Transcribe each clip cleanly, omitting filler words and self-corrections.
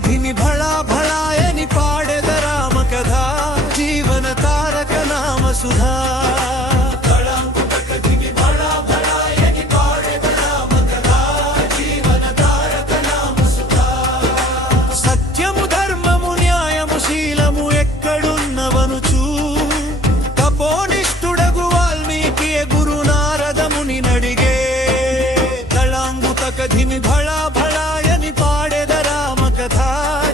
కధిని భళా భళాయని పాడెద రామ కథా జీవన తారక నామ సుధా సత్యము ధర్మము న్యాయము శీలము ఎక్కడున్నవనుచూ తపోనిష్ఠుడగు వాల్మీకి గురు నారదముని నడిగే తళాంగుత కధిని భళా భళాయని పాడెద రామ కథా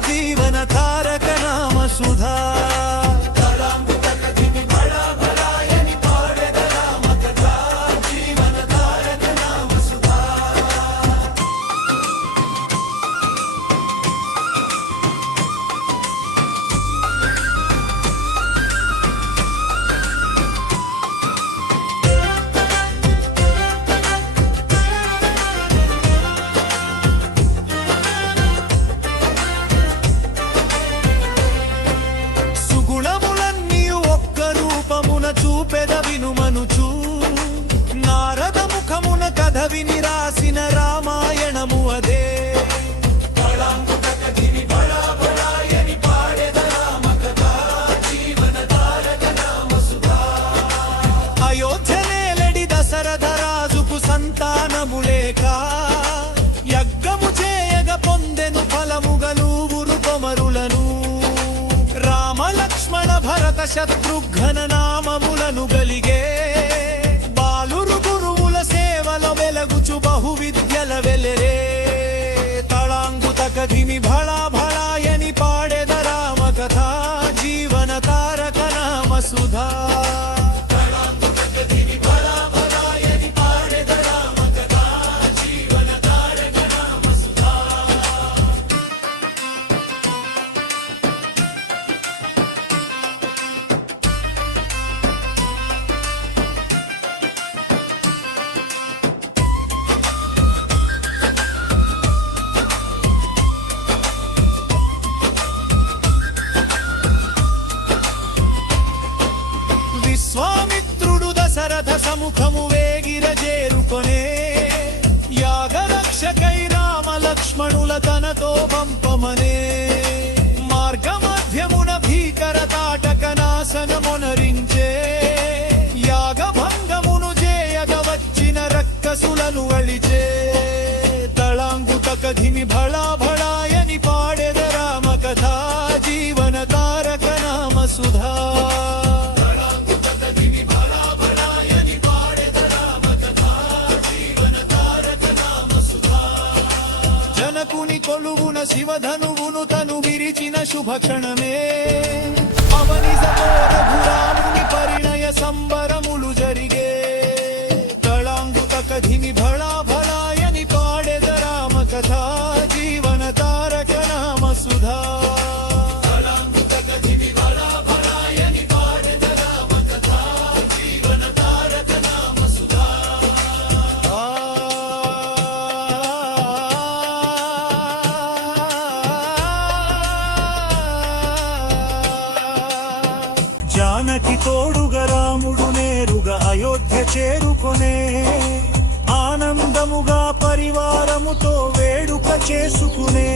జీవన తారక నామ సుధా చూపెద వినుమనుచు నారద ముఖమున కథ విని రాసిన రామాయణము అదే అయోధ్య నేలడి దశరథ రాజుకు సంతానము లేక యజ్ఞము చేయగ పొందెను ఫలముగలూవురు కొమరులను రామ లక్ష్మణ భరత శత్రుఘ్న నామములను గలిగే బాలురు గురువుల సేవల వెలగుచు బహు విద్యల వెలరే తళాంగుత కధిని భళా భళాయని పాడెద రామ కథా జీవన తారక నామ సుధా విశ్వామిత్రుడు దశరథ సముఖము వేగిర చేరుకొనే యాగరక్షకై రామ లక్ష్మణుల తనతో పంపమనే మార్గమధ్యమున భీకర తాటక నాశనమొనరించే యాగభంగమును చేయగ వచ్చిన రక్కసులను అళిచే తళాంగుత కధిని భళా భళాయని పాడెద రామ కథా జీవన తారక నామ సుధా జనకుని కొలువున శివధనువును తను విరిచిన శుభక్షణమే అవనిజమో రఘురాముని పరిణయ సంబరములు జరిగే తళాంగుత కధిని భళా భళాయని పాడెద రామ కథా జీవన తారక నామ సుధా జానకి తోడుగా రాముడు నేరుగా అయోధ్య చేరుకొనే ఆనందముగా పరివారముతో వేడుక చేసుకునే